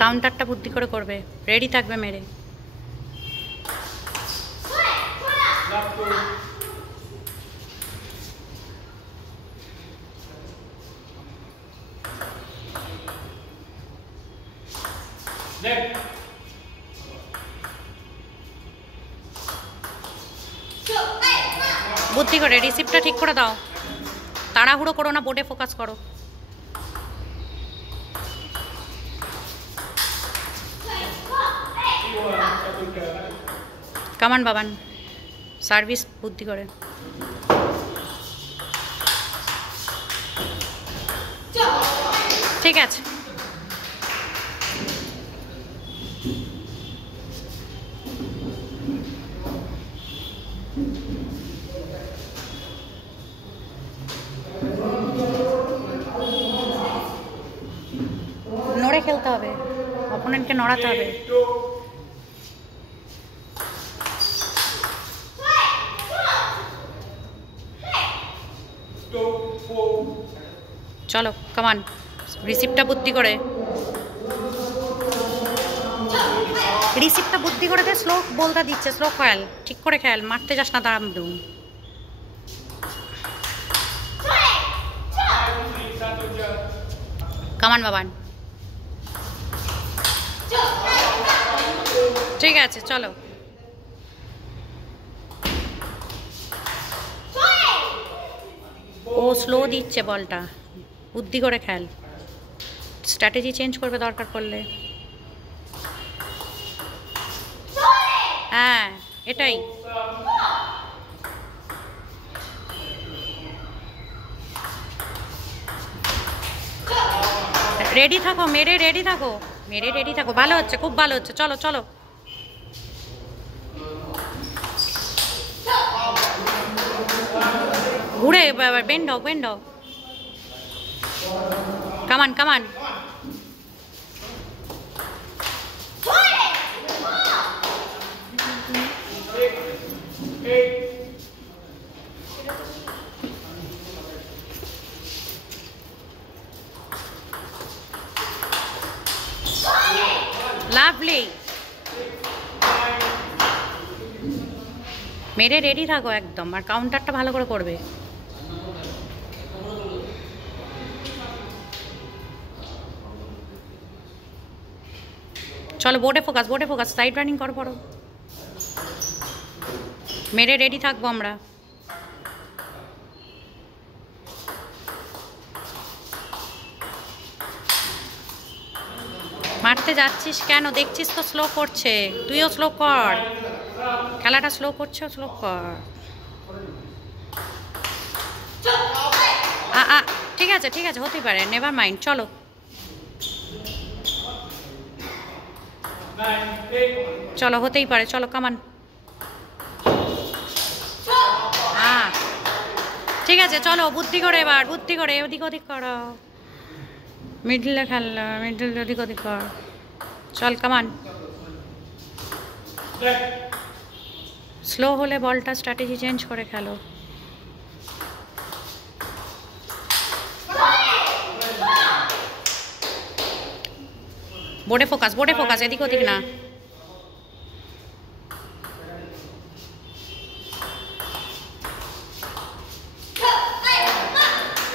কাউন্টারটা বুদ্ধি করে করবে, রেডি থাকবে মেরে। বুদ্ধি করে রিসিপ্টটা ঠিক করে দাও, তাড়াহুড়ো করো না, বোর্ডে ফোকাস করো। কামান বাবান, সার্ভিস বুদ্ধি করে। ঠিক আছে, নড়ে খেলতে হবে, অপোনেন্টকে নড়াতে হবে। চলো কামান, রিসিপ্টটা বুদ্ধি করে, রিসিপ্টটা বুদ্ধি করে দে। স্লো বলটা দিচ্ছে, স্লো খেয়াল, ঠিক করে খেয়াল, মারতে যাস না দাম দু। কামান বাবান, ঠিক আছে চলো। ও স্লো দিচ্ছে বলটা, বুদ্ধি করে খেয়াল, স্ট্র্যাটেজি চেঞ্জ করবে দরকার পড়লে। হ্যাঁ এটাই, রেডি থাকো, মেরে রেডি থাকো, মেরে রেডি থাকো। ভালো হচ্ছে, খুব ভালো হচ্ছে, চলো চলো। ঘুরে বেন্ড হও, বেন্ড হও। কামান কামান, লাভলি। মেরে রেডি থাকো একদম, আর কাউন্টারটা ভালো করে করবে। চলো বোর্ডে ফোকাস, বোর্ডে ফোকাস, সাইড রানিং করো পড়ো। মেরে রেডি থাকবো আমরা। মারতে যাচ্ছিস কেন? দেখছিস তো স্লো করছে, তুইও স্লো কর, খেলাটা স্লো করছে, স্লো কর। ঠিক আছে ঠিক আছে, হতেই পারে, নেভার মাইন্ড। চলো চলো, হতেই পারে, চলো কামান। হ্যাঁ ঠিক আছে চলো, বুদ্ধি করে এবার, বুদ্ধি করে ওদিক ওদিক করো, মিডলে খেললো, মিডল ওদিক ওদিক কর। চল কামান, স্লো হলে বলটা স্ট্র্যাটেজি চেঞ্জ করে খেলো। বোর্ডে ফোকাস, বোর্ডে ফোকাস, এদিক ওদিক না।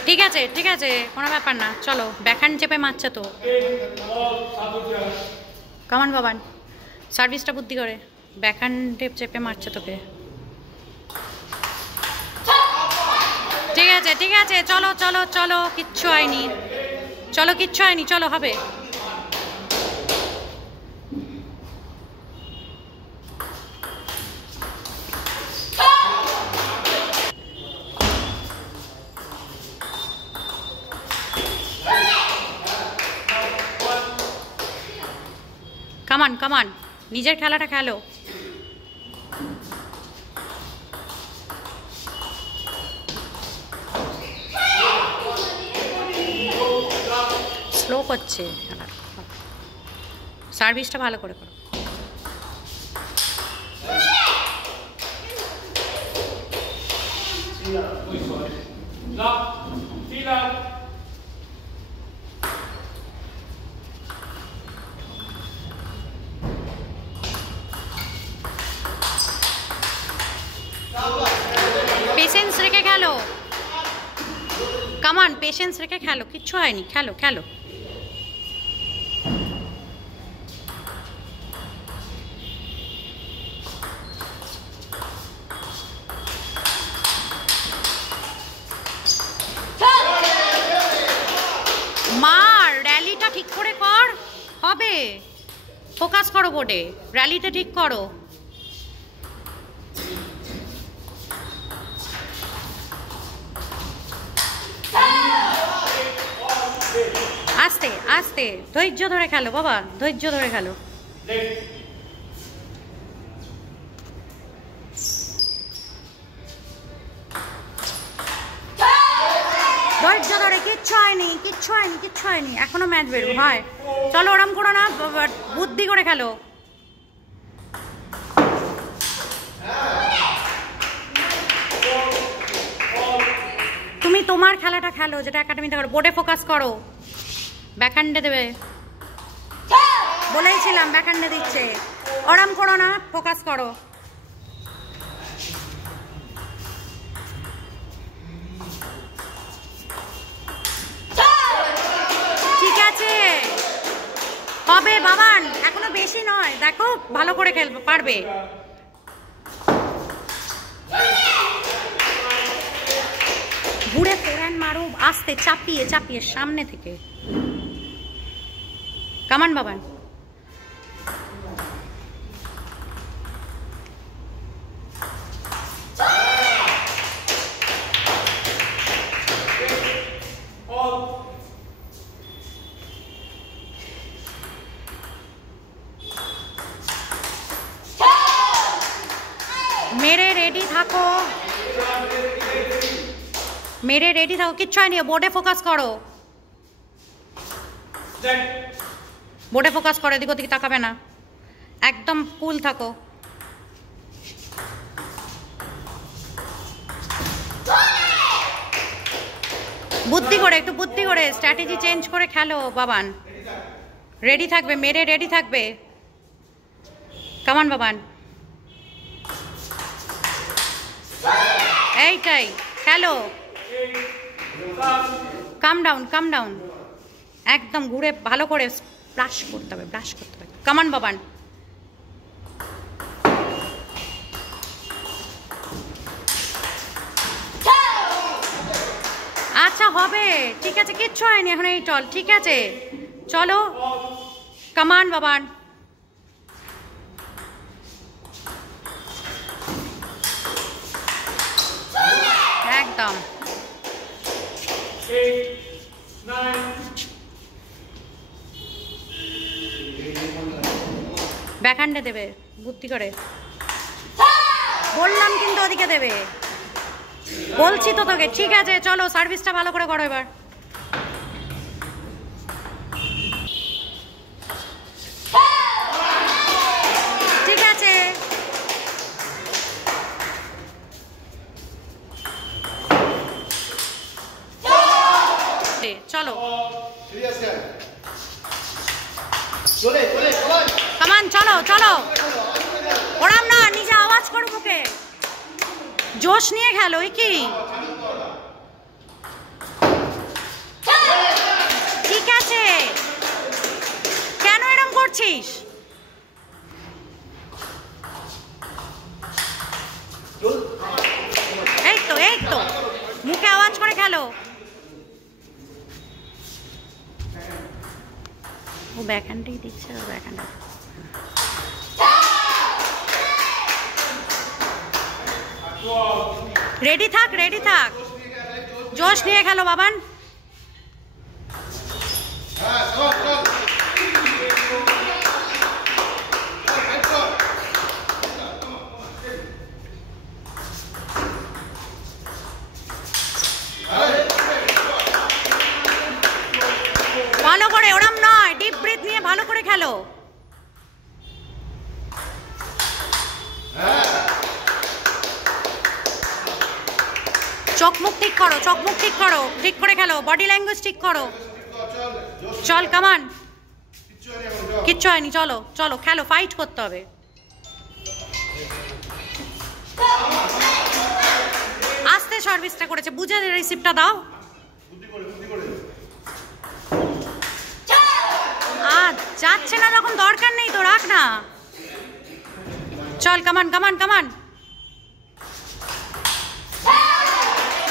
ঠিক আছে ঠিক আছে, কোনো ব্যাপার না, চলো। ব্যাকহ্যান্ড চেপে মারছে তো। কামান বাবান, সার্ভিসটা বুদ্ধি করে, ব্যাকহ্যান্ডে চেপে মারছে তোকে। ঠিক আছে ঠিক আছে, চলো চলো চলো, কিচ্ছু হয়নি, চলো কিচ্ছু হয়নি, চলো হবে। কামান কামান, নিজের খেলাটা খেলো। স্লো করছে খেলাটা, সার্ভিসটা ভালো করে করো। কামান, পেশেন্স রেখে খেলো, কিচ্ছু হয়নি, খেলো খেলো। মার, র্যালিটা ঠিক করে কর, হবে। ফোকাস করো বোর্ডে, র্যালিটা ঠিক করো। আস্তে আস্তে, ধৈর্য ধরে খেলো বাবা, ধৈর্য ধরে খেলো। ধৈর্য ধরে, কিচ্ছু হয়নি, কিচ্ছু হয়নি, কিচ্ছু হয়নি, এখনো ম্যাচ বেরো হয়। চলো ওরম করো না, বুদ্ধি করে খেলো। তুমি তোমার খেলাটা খেলো, যেটা একাডেমিতে করো। বোর্ডে ফোকাস করো, ব্যাকহ্যান্ডে দেবে, বলেইছিলাম ব্যাকহ্যান্ডে দিচ্ছে। ওরম করো না, ফোকাস করো। ঠিক আছে, হবে বাবান, এখনো বেশি নয়, দেখো ভালো করে খেলবে, পারবে। ঘুরে ফোরান মারো, আস্তে, চাপিয়ে চাপিয়ে, সামনে থেকে। কামান বাবান। মেরে রেডি থাকো, মেরে রেডি থাকো, কিচ্ছু হয়নি। বোর্ডে ফোকাস করো, বোর্ডে ফোকাস করো, এদিক ওদিকে তাকাবে না, একদম কুল থাকো। বুদ্ধি করে, একটু বুদ্ধি করে, স্ট্র্যাটেজি চেঞ্জ করে খেলো বাবান। রেডি থাকবে, মেরে রেডি থাকবে। কামান বাবান, এইটাই খেলো। কাম ডাউন, কাম ডাউন, একদম ঘুরে ভালো করে ব্রাশ করতে হবে, ব্রাশ করতে হবে। কামান বাবান, আচ্ছা হবে, ঠিক আছে, কিচ্ছু হয়নি এখন, এই চল, ঠিক আছে চলো। কামান বাবান, একদম ব্যাকহ্যান্ডে দেবে, বুদ্ধি করে বললাম, কিন্তু ওদিকে দেবে বলছি তো তোকে। ঠিক আছে চলো, সার্ভিসটা ভালো করে করো এবার। ঠিক আছে, চলো কামান, চলো চলো, ওরাম না, নিজে আওয়াজ করো মুখে, জোশ নিয়ে খেলো। কি ঠিক আছে, কেন এরম করছিস? এই তো, এই তো, মুখে আওয়াজ করে খেলো। ও ব্যাকহ্যান্ডেই দিচ্ছে, ও ব্যাকহ্যান্ডে। রেডি থাক, রেডি থাক, জোশ নিয়ে খেলো বাবান। ভালো করে, ওরম নয়, ডিপ ব্রিথ নিয়ে ভালো করে খেলো। চোখ মুখ ঠিক করো, চোখ মুখ ঠিক করো, ঠিক করে খেলো, বডি ল্যাঙ্গুয়েজ ঠিক করো। চল কামান, কিচ্ছু হয়নি, চলো চলো খেলো, ফাইট করতে হবে। আস্তে সার্ভিসটা করেছে, বুঝে রিসিপ্টটা দাও। যাচ্ছে না যখন দরকার নেই তো রাখ না। চল কামান কামান কামান।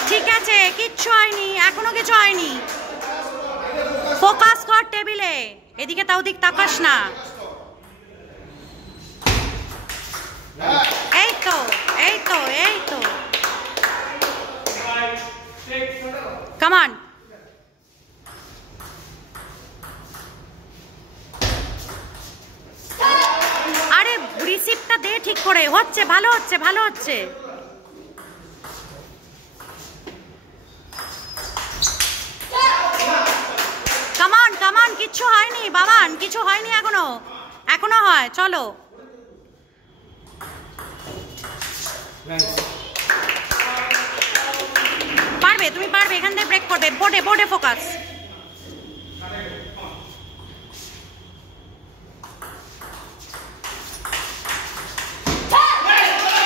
ঠিক আছে, কিচ্ছু হয়নি, এখনো কিছু হয়নি। ফোকাস কর টেবিলে, এদিকে তাও দিক তাকাস না। এই তো এই তো এই তো, কামান। আরে রিসিপ্টটা দে ঠিক করে। হচ্ছে, ভালো হচ্ছে, ভালো হচ্ছে। কামান কামান, কিচ্ছু হয়নি বাবান, কিছু হয়নি এখনো, এখনো হয়। চলো পারবে, তুমি পারবে, এখান থেকে ব্রেক করবে। বোর্ডে বোর্ডে ফোকাস।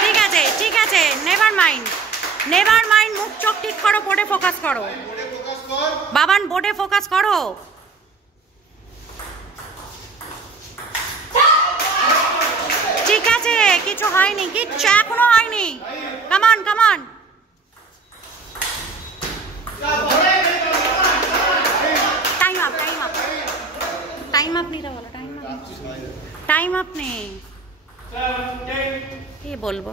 ঠিক আছে ঠিক আছে, নেভার মাইন্ড, নেভার মাইন্ড। মুখ চোখ ঠিক করো, বোর্ডে ফোকাস করো বাবান, বোর্ডে ফোকাস করো। ঠিক আছে, কিছু হয়নি, কিচ্ছু এখনো হয়নি। কামান কামান। Time up, time up, time up নিতে বলো, টাইম আপ, টাইম আপ নেই, কি বলবো।